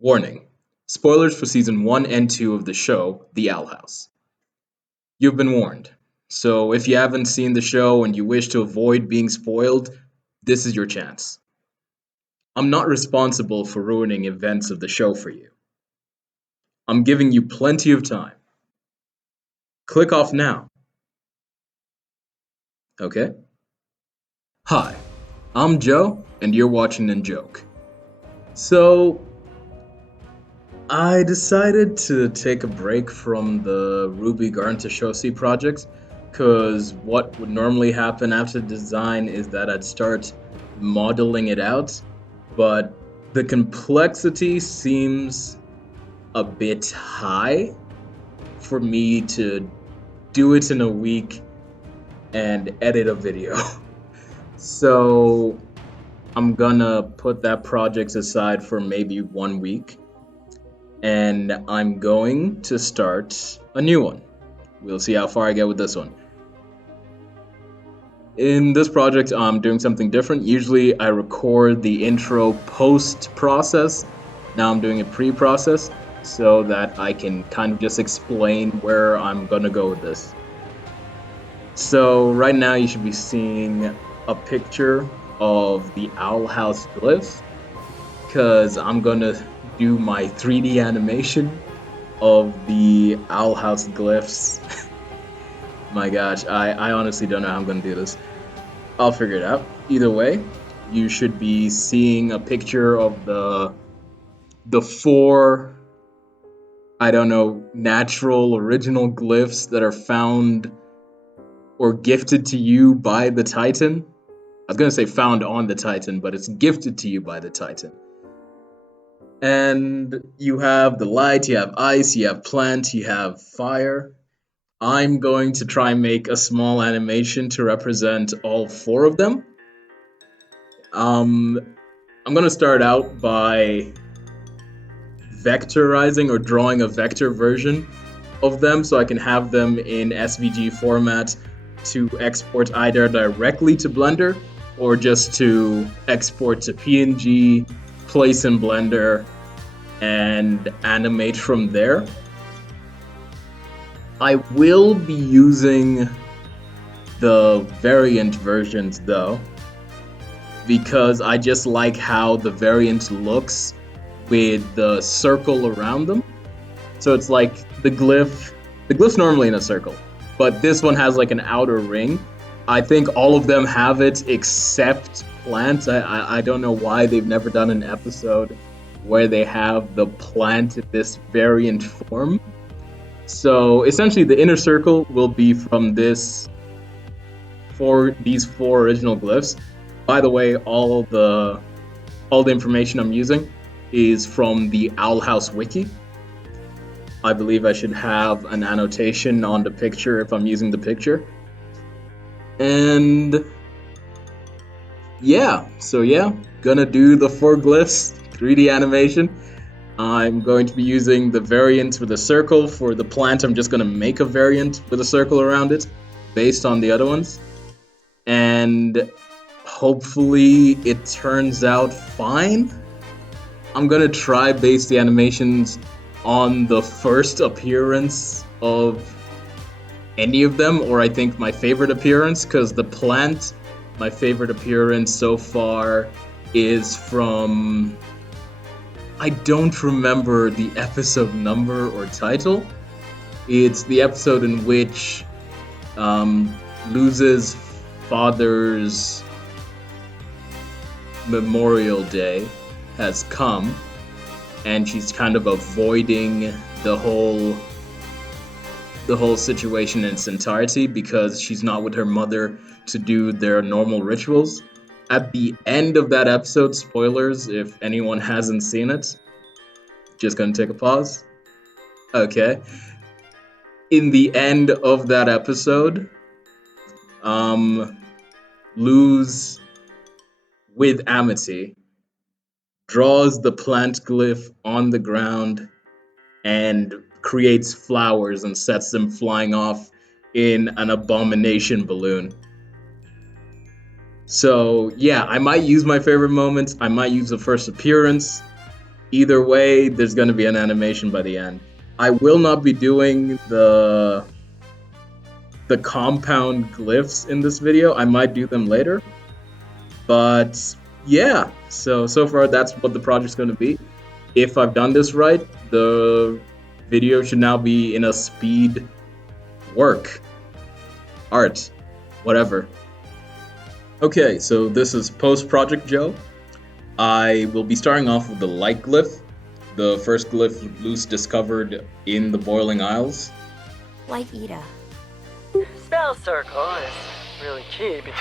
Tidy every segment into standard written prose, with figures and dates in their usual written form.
Warning: spoilers for season 1 and 2 of the show, The Owl House. You've been warned. So if you haven't seen the show and you wish to avoid being spoiled, this is your chance. I'm not responsible for ruining events of the show for you. I'm giving you plenty of time. Click off now. Okay? Hi, I'm Joe, and you're watching and Joke. So, I decided to take a break from the Ruby Garden to Shosi project because what would normally happen after design is that I'd start modeling it out, but the complexity seems a bit high for me to do it in a week and edit a video. So I'm gonna put that project aside for maybe 1 week, and I'm going to start a new one. We'll see how far I get with this one. In this project, I'm doing something different. Usually I record the intro post-process. Now I'm doing it pre-process so that I can kind of just explain where I'm gonna go with this. So right now you should be seeing a picture of the Owl House glyphs because I'm gonna do my 3D animation of the Owl House glyphs. My gosh, I honestly don't know how I'm gonna do this. I'll figure it out. Either way, you should be seeing a picture of the 4, I don't know, natural original glyphs that are found or gifted to you by the Titan. I was gonna say found on the Titan, but it's gifted to you by the Titan. And you have the light, you have ice, you have plant, you have fire. I'm going to try and make a small animation to represent all 4 of them. I'm going to start out by vectorizing or drawing a vector version of them so I can have them in SVG format to export either directly to Blender or just to export to PNG, place in Blender, and animate from there. I will be using the variant versions though, because I just like how the variant looks with the circle around them. So it's like the glyph's normally in a circle, but this one has like an outer ring. I think all of them have it except plant. I don't know why they've never done an episode where they have the plant in this variant form. So essentially the inner circle will be from these 4 original glyphs. By the way, all the information I'm using is from the Owl House wiki. I believe I should have an annotation on the picture if I'm using the picture. And yeah, gonna do the 4 glyphs 3D animation. I'm going to be using the variant with a circle. For the plant, I'm just going to make a variant with a circle around it based on the other ones. And hopefully it turns out fine. I'm going to try base the animations on the first appearance of any of them, or I think my favorite appearance, because the plant, my favorite appearance so far is from... I don't remember the episode number or title. It's the episode in which Luz's father's Memorial Day has come, and she's kind of avoiding the whole situation in its entirety because she's not with her mother to do their normal rituals. At the end of that episode, spoilers if anyone hasn't seen it, just gonna take a pause. Okay. In the end of that episode, Luz with Amity draws the plant glyph on the ground and creates flowers and sets them flying off in an abomination balloon. So yeah, I might use my favorite moments. I might use the first appearance. Either way, there's going to be an animation by the end. I will not be doing the compound glyphs in this video. I might do them later. But yeah, so far that's what the project's going to be. If I've done this right, the video should now be in a speed work, art, whatever. Okay, so this is post-project Joe. I will be starting off with the light glyph, the first glyph Luce discovered in the Boiling Isles. Like Ida. Spell circle is really key because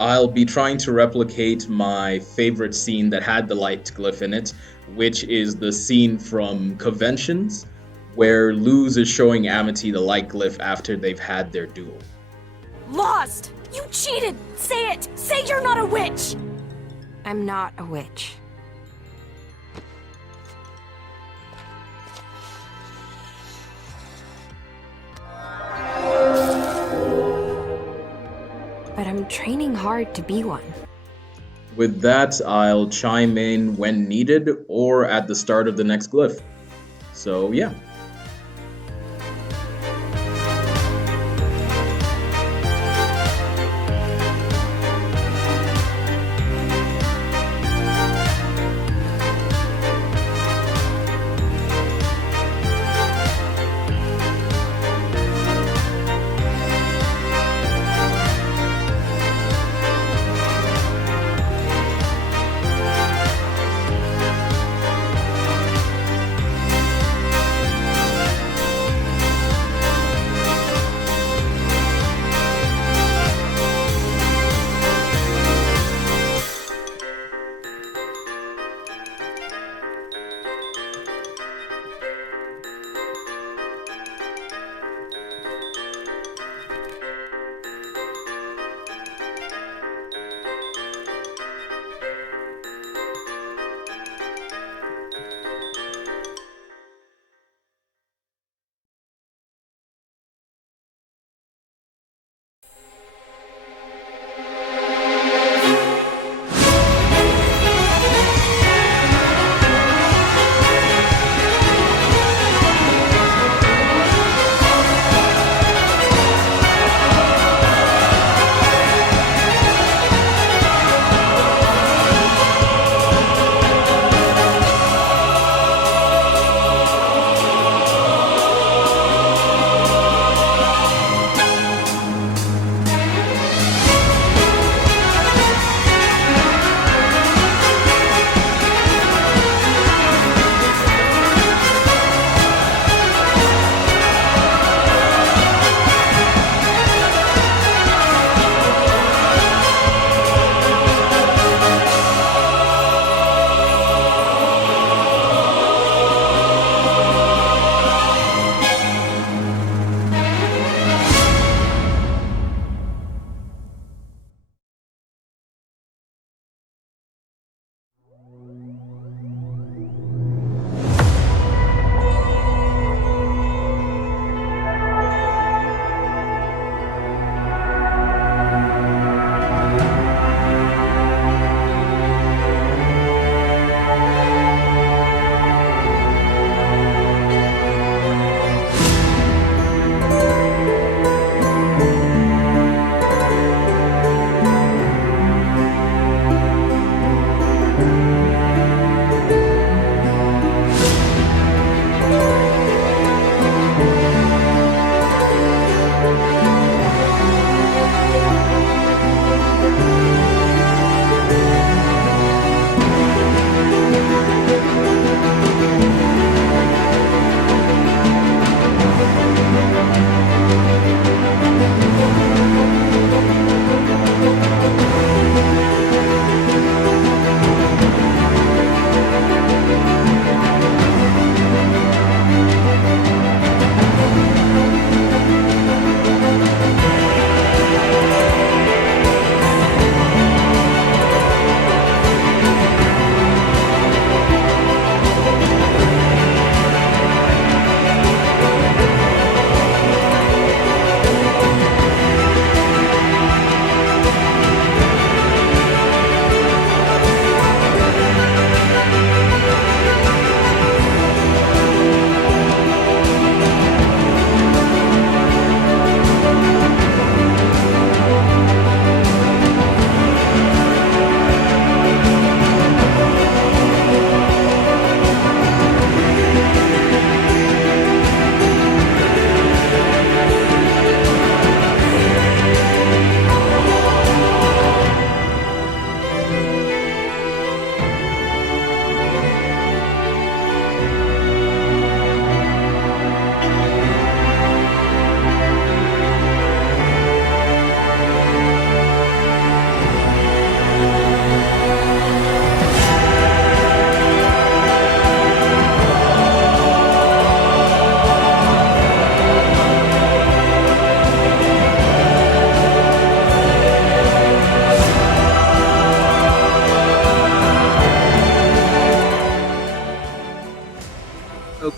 I'll be trying to replicate my favorite scene that had the light glyph in it, which is the scene from Conventions, where Luz is showing Amity the light glyph after they've had their duel. Lost! You cheated! Say it! Say you're not a witch! I'm not a witch. But I'm training hard to be one. With that, I'll chime in when needed or at the start of the next glyph. So yeah.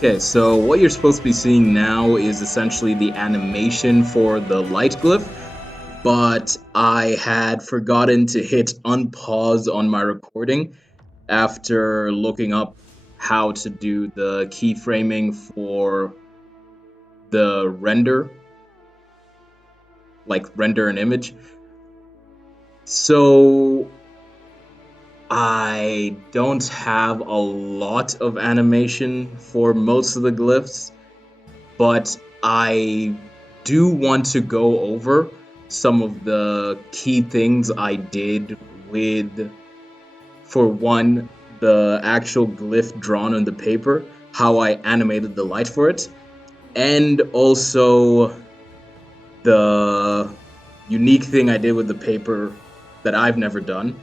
Okay, so what you're supposed to be seeing now is essentially the animation for the light glyph, but I had forgotten to hit unpause on my recording after looking up how to do the keyframing for the render, like render an image. So I don't have a lot of animation for most of the glyphs, but I do want to go over some of the key things I did with, for one, the actual glyph drawn on the paper, how I animated the light for it, and also the unique thing I did with the paper that I've never done,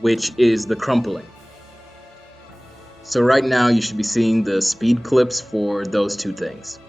which is the crumpling. So right now you should be seeing the speed clips for those two things.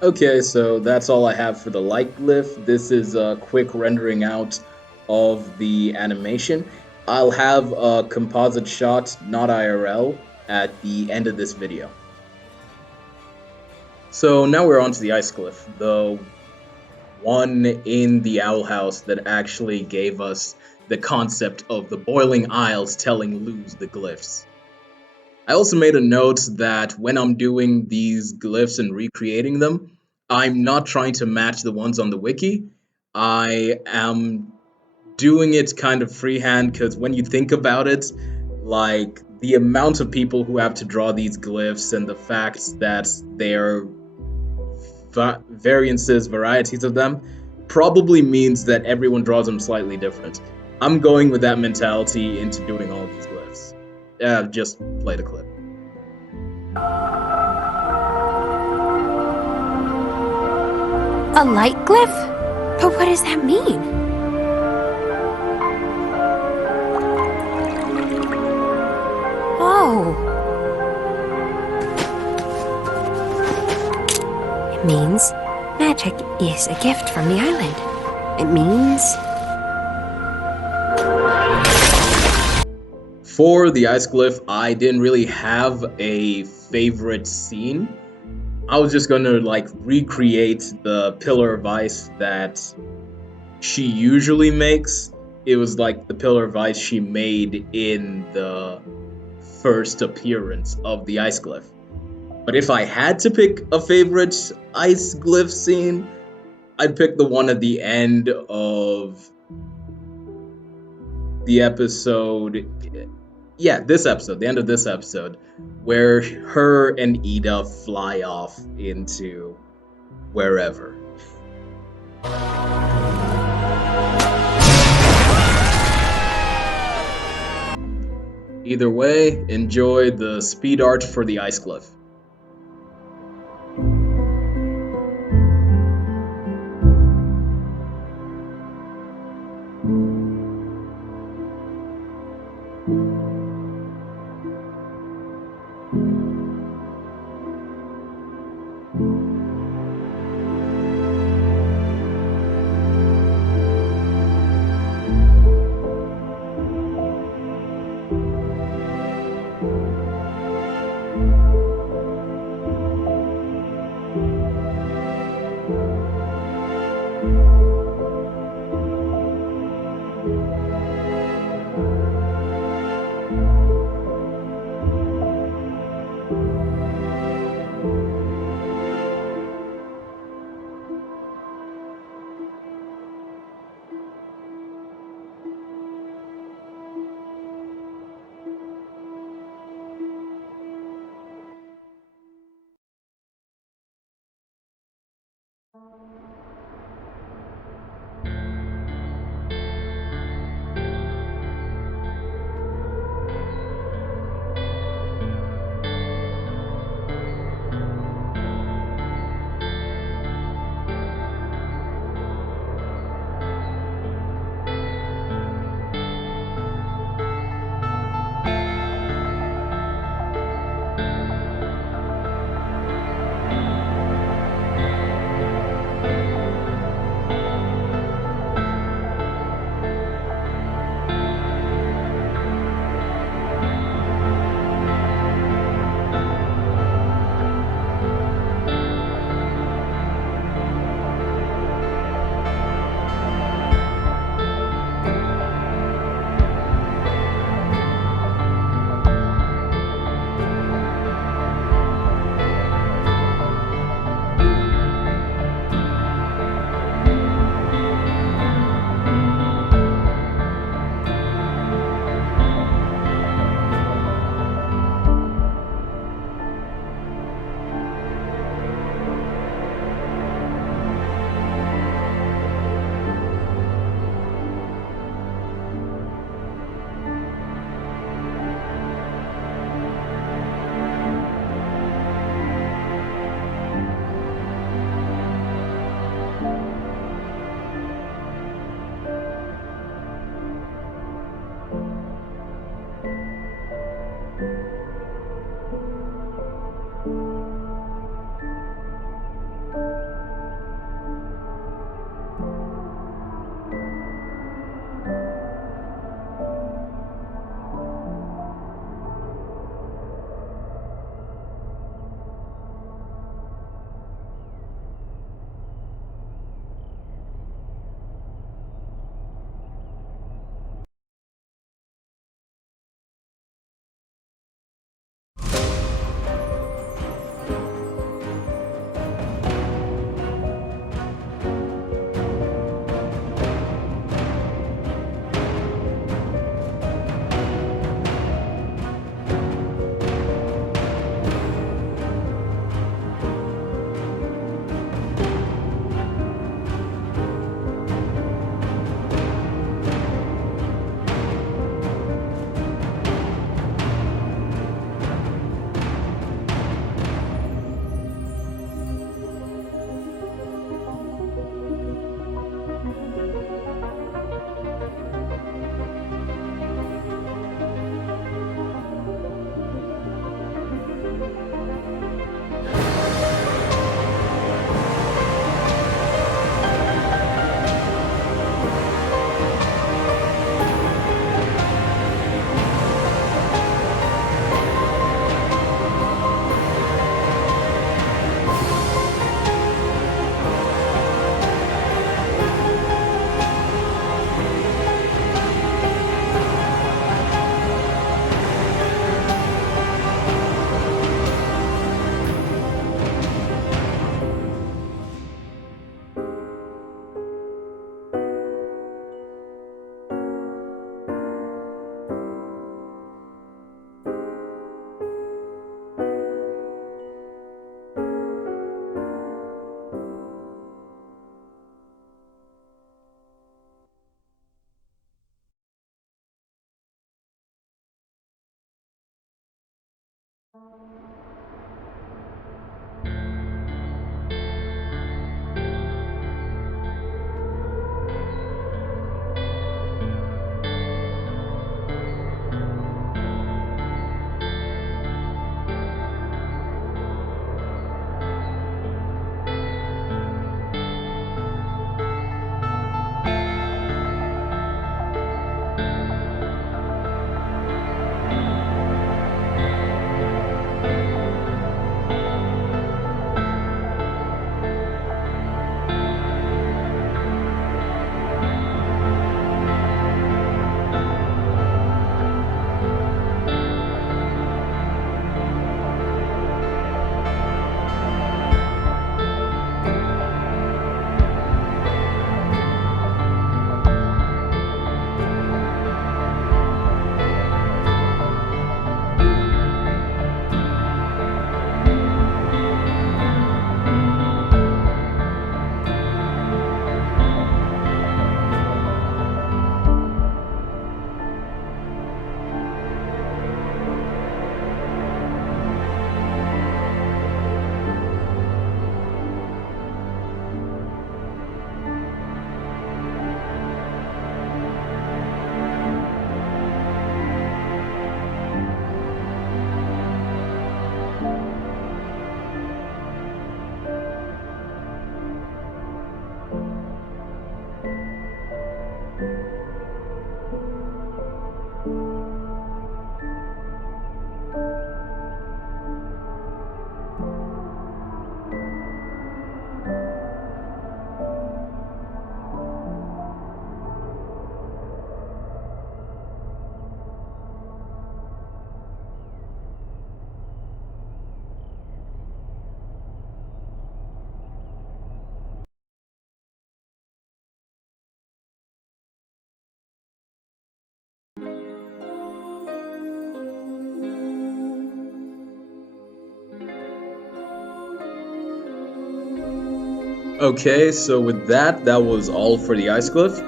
Okay, so that's all I have for the light glyph. This is a quick rendering out of the animation. I'll have a composite shot, not IRL, at the end of this video. So now we're on to the ice glyph, the one in the owl house that actually gave us the concept of the boiling isles telling Luz the glyphs. I also made a note that when I'm doing these glyphs and recreating them, I'm not trying to match the ones on the wiki. I am doing it kind of freehand because when you think about it, like the amount of people who have to draw these glyphs and the fact that they're varieties of them, probably means that everyone draws them slightly different. I'm going with that mentality into doing all of these glyphs. Just play the clip. A light glyph? But what does that mean? Oh. It means magic is a gift from the island. It means... For the ice glyph, I didn't really have a favorite scene. I was just gonna like recreate the pillar of ice that she usually makes. It was like the pillar of ice she made in the first appearance of the ice glyph. But if I had to pick a favorite ice glyph scene, I'd pick the one at the end of the episode. Yeah, this episode, the end of this episode, where her and Ida fly off into wherever. Either way, enjoy the speed art for the ice glyph. Okay, so with that, that was all for the ice glyph.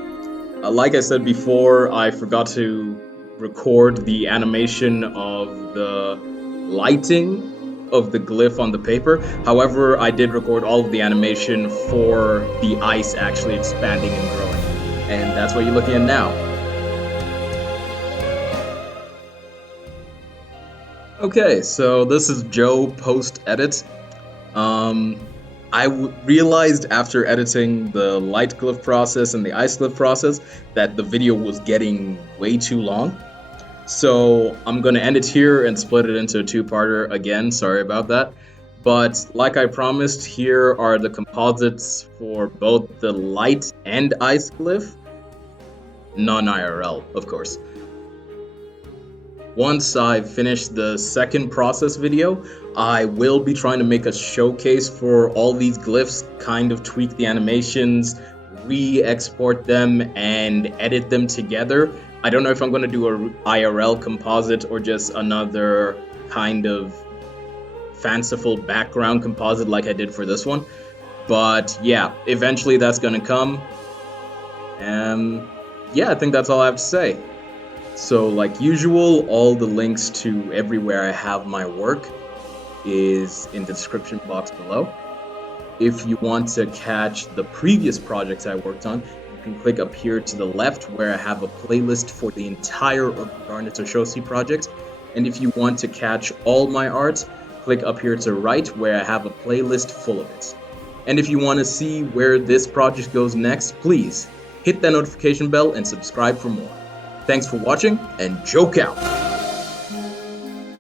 Like I said before, I forgot to record the animation of the lighting of the glyph on the paper. However, I did record all of the animation for the ice actually expanding and growing. And that's what you're looking at now. Okay, so this is Joe post-edit. I realized after editing the light glyph process and the ice glyph process that the video was getting way too long. So I'm gonna end it here and split it into a two-parter again, sorry about that. But like I promised, here are the composites for both the light and ice glyph, non-IRL, of course. Once I've finished the second process video, I will be trying to make a showcase for all these glyphs, kind of tweak the animations, re-export them, and edit them together. I don't know if I'm going to do a IRL composite or just another kind of fanciful background composite like I did for this one. But yeah, eventually that's going to come. And yeah, I think that's all I have to say. So like usual, all the links to everywhere I have my work is in the description box below. If you want to catch the previous projects I worked on, you can click up here to the left where I have a playlist for the entire Garnet Oshosi project. And if you want to catch all my art, click up here to right where I have a playlist full of it. And if you want to see where this project goes next, please hit that notification bell and subscribe for more. Thanks for watching, and joke out!